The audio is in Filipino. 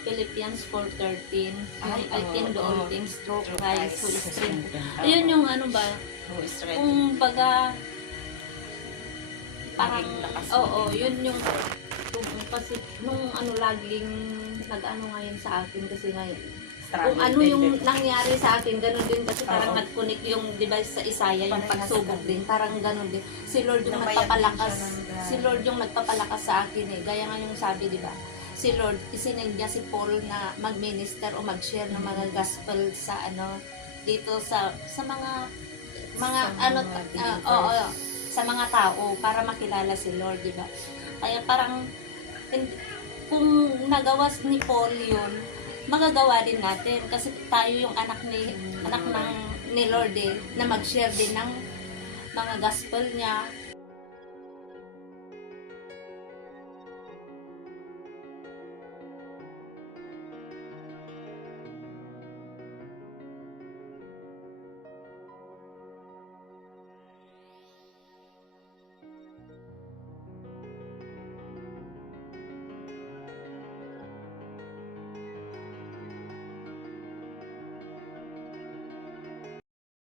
Philippians 4:13. I think the all things through Through Christ who Christ. is strength. Ayun yung ano ba, Who is ready? kung baga, parang, Maging lakas oo, mo. yun yung, kasi nung laging nag-ano ngayon sa akin kasi ngayon, kung ano yung nangyari sa akin, ganun din kasi parang Oo. nag-connect yung device sa Isaiah, yung Parehas pagsubok ka. din, parang ganun din. Si Lord yung Namayag din nagpapalakas, siya ng God. si Lord yung nagpapalakas sa akin eh. Gaya nga yung sabi, di ba? Si Lord, isinend niya si Paul na mag-minister o mag-share ng mga gospel sa dito sa mga sa mga tao para makilala si Lord, di ba? Kaya parang kung nagawa ni Paul yun, magagawa din natin kasi tayo yung anak ni Lord na mag-share din ng mga gospel niya